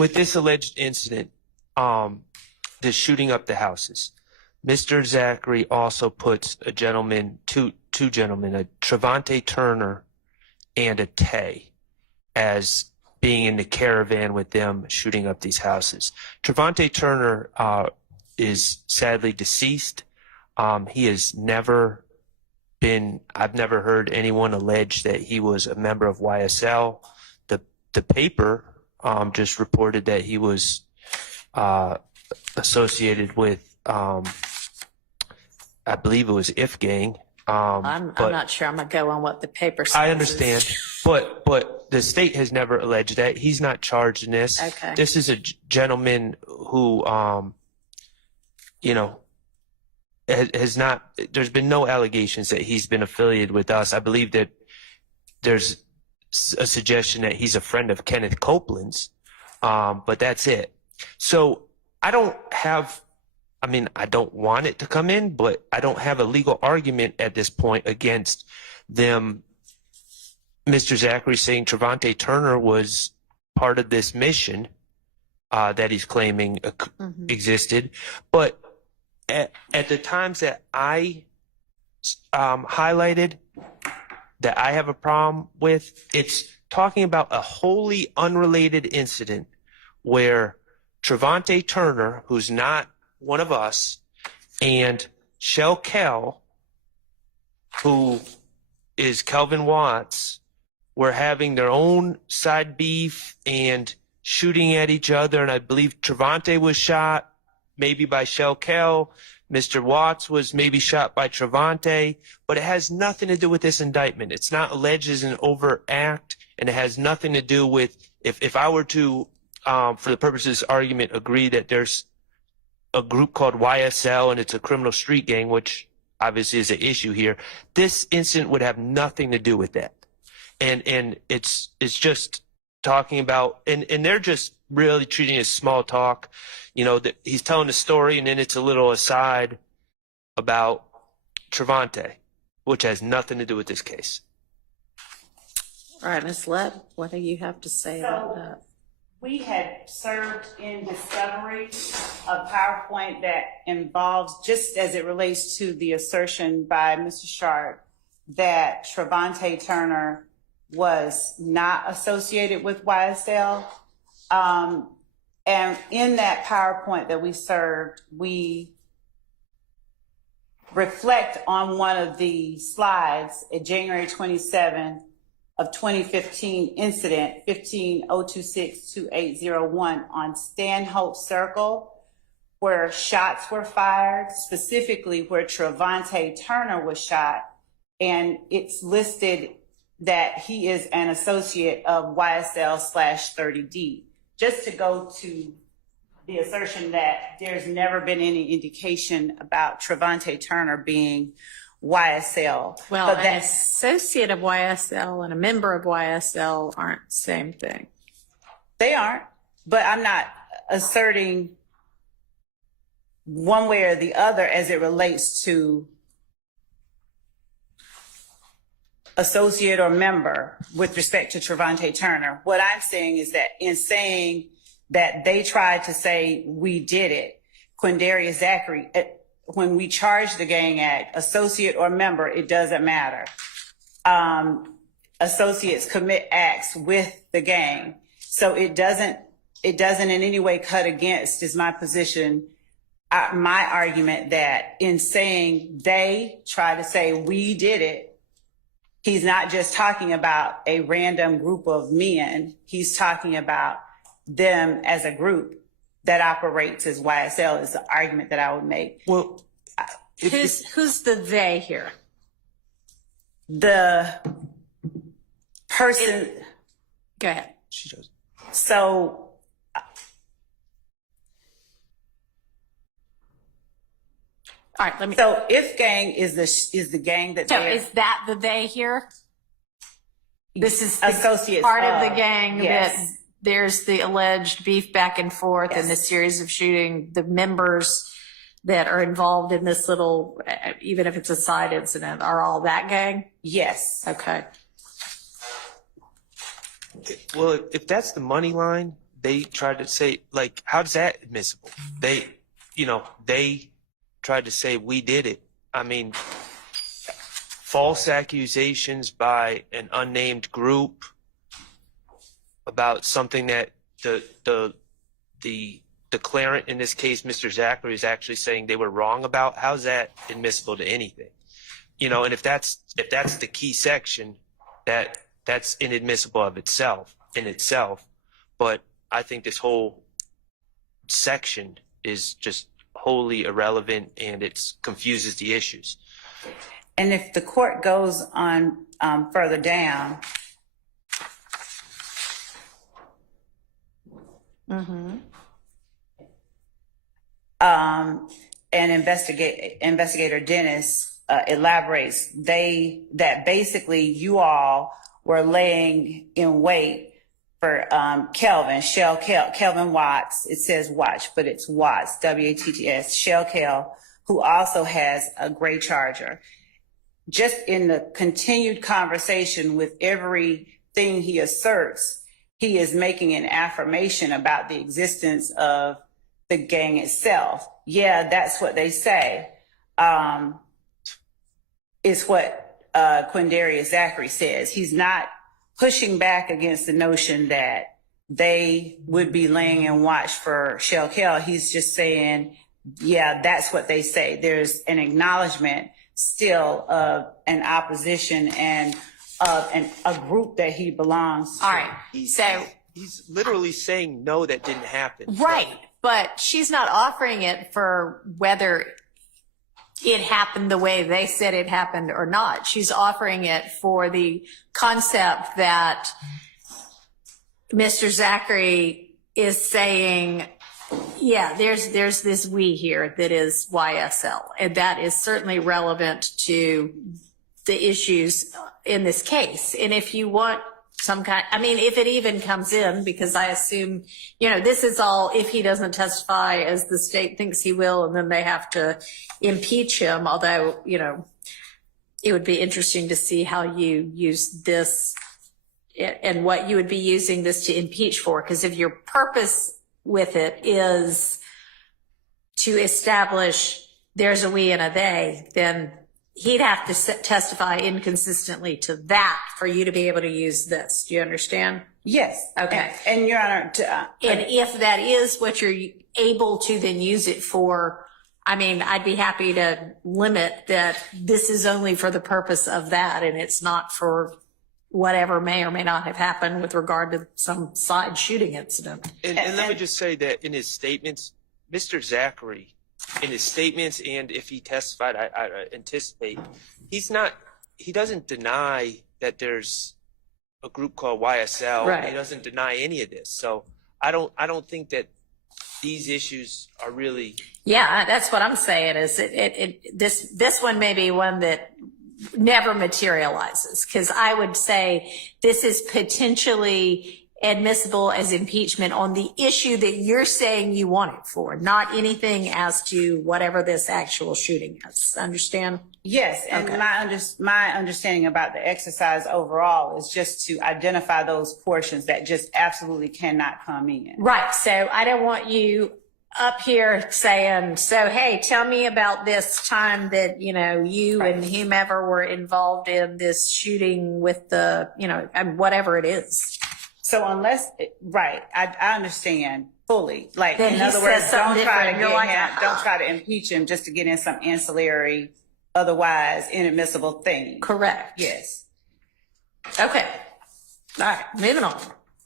with this alleged incident, the shooting up the houses, Mr. Zachary also puts a gentleman, two gentlemen, a Trevante Turner and a Tay, as being in the caravan with them shooting up these houses. Trevante Turner is sadly deceased. He has never been, I've never heard anyone allege that he was a member of YSL. The paper just reported that he was associated with, I believe it was If Gang. I'm not sure I'm going to go on what the paper says. I understand, but the state has never alleged that. He's not charged in this. Okay. This is a gentleman who, you know, has not, there's been no allegations that he's been affiliated with us. I believe that there's a suggestion that he's a friend of Kenneth Copeland's, but that's it. So I don't have, I mean, I don't want it to come in, but I don't have a legal argument at this point against them. Mr. Zachary saying Trevante Turner was part of this mission that he's claiming existed. But at the times that I highlighted that I have a problem with, it's talking about a wholly unrelated incident where Trevante Turner, who's not one of us, and Shell Kell, who is Kelvin Watts, were having their own side beef and shooting at each other. And I believe Trevante was shot maybe by Shell Kell. Mr. Watts was maybe shot by Trevante, but it has nothing to do with this indictment. It's not alleged as an overt act, and it has nothing to do with, if I were to, for the purposes of this argument, agree that there's a group called YSL and it's a criminal street gang, which obviously is an issue here, this incident would have nothing to do with that. And it's just talking about, and they're just really treating it as small talk. You know, that he's telling a story and then it's a little aside about Trevante, which has nothing to do with this case. All right, Ms. Lett, what do you have to say about that? We had served in discovery a PowerPoint that involves, just as it relates to the assertion by Mr. Schardt that Trevante Turner was not associated with YSL. And in that PowerPoint that we served, we reflect on one of the slides at January 27 of 2015 incident 150262801 on Stanhope Circle, where shots were fired, specifically where Trevante Turner was shot. And it's listed that he is an associate of YSL/30D. Just to go to the assertion that there's never been any indication about Trevante Turner being YSL. Well, but an associate of YSL and a member of YSL aren't the same thing. They aren't, but I'm not asserting one way or the other as it relates to associate or member with respect to Trevante Turner. What I'm saying is that in saying that they tried to say we did it, Quindarius Zachary, when we charge the gang act, associate or member, it doesn't matter. Associates commit acts with the gang. So it doesn't in any way cut against, is my position, my argument that in saying they try to say we did it, he's not just talking about a random group of men. He's talking about them as a group that operates as YSL is the argument that I would make. Well, who's the they here? The person. Go ahead. she does. So all right, let me. So If Gang is the gang that. So is that the they here? This is associates part of the gang. Yes. That there's the alleged beef back and forth Yes. and the series of shooting. The members that are involved in this little, even if it's a side incident, are all that gang? Yes. Okay. Well, if that's the money line, they tried to say, like, how's that admissible? They tried to say we did it. I mean, false accusations by an unnamed group about something that the declarant, in this case, Mr. Zachary, is actually saying they were wrong about. How's that admissible to anything? And if that's the key section, that's inadmissible in itself. But I think this whole section is just wholly irrelevant, and it confuses the issues. And if the court goes on further down, and investigator Dennis elaborates, that basically you all were laying in wait for Kelvin Watts. It says Watch, but it's Watts, W-A-T-T-S, Shell Kel, who also has a gray Charger. Just in the continued conversation with everything he asserts, he is making an affirmation about the existence of the gang itself. Yeah, that's what they say. Is what Quindarius Zachary says. He's not pushing back against the notion that they would be laying in watch for Shell Kel. He's just saying, yeah, that's what they say. There's an acknowledgement still of an opposition and of a group that he belongs to. All right. He's literally saying, no, that didn't happen. Right. But she's not offering it for whether it happened the way they said it happened or not. She's offering it for the concept that Mr. Zachary is saying, yeah, there's this we here that is YSL, and that is certainly relevant to the issues in this case. And if you want some kind, I mean, if it even comes in, because I assume, this is all if he doesn't testify as the state thinks he will, and then they have to impeach him, although, it would be interesting to see how you use this and what you would be using this to impeach for. Because if your purpose with it is to establish there's a we and a they, then he'd have to testify inconsistently to that for you to be able to use this. Do you understand? Yes. Okay. And Your Honor, and if that is what you're able to then use it for, I mean, I'd be happy to limit that this is only for the purpose of that, and it's not for whatever may or may not have happened with regard to some side shooting incident. And let me just say that in his statements, Mr. Zachary, in his statements, and if he testified, I anticipate, he doesn't deny that there's a group called YSL. Right. He doesn't deny any of this. So I don't think that these issues are really. Yeah, that's what I'm saying is this one may be one that never materializes, because I would say this is potentially admissible as impeachment on the issue that you're saying you want it for, not anything as to whatever this actual shooting is. Understand? Yes, and Okay. my understanding about the exercise overall is just to identify those portions that just absolutely cannot come in. Right. So I don't want you up here saying, so, hey, tell me about this time that, you and whomever were involved in this shooting with the, whatever it is. So unless, I understand fully. Like, Then in he other says words, something don't try to different. You're like, don't try to impeach him just to get in some ancillary, otherwise inadmissible thing. Correct. Yes. Okay. All right. Moving on.